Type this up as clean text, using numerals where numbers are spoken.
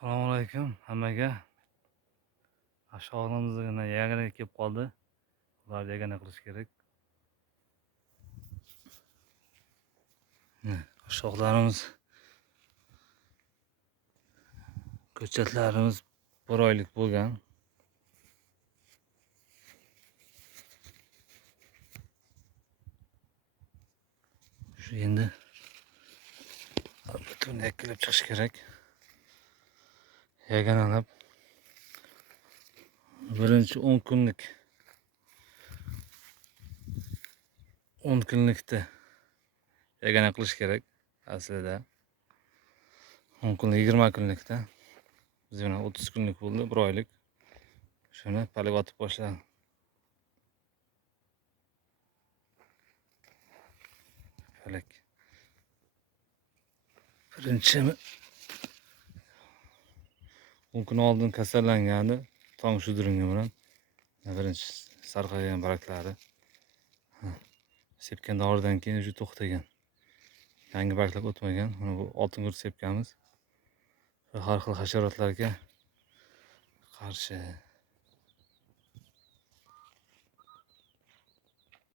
Assalomu alaykum hammaga. Shoximizgina yagana kelib qoldi. Ularni yagana qilish kerak. Shoxlarimiz, ko'chatlarimiz 1 oylik bo'lgan. Shu endi butun yakkilab chiqish kerak. Yaganalab birinchi 10 kunlikda yagana qilish kerak aslida. 10 kunlik 20 kunlikda. Biz mana 30 kunlik bo'ldi, 1 oylik. Shuni palivatib boshladim. Palak. Birinchi 10 kun oldin kasallangandi, tong shudringi bilan. Birinchi sarqagan baraklari. Sepgan doridan keyin juda to'xtagan. Yangi baraklar o'tmagan. Mana bu oltin gurt sepganmiz. Har xil hasharotlarga qarshi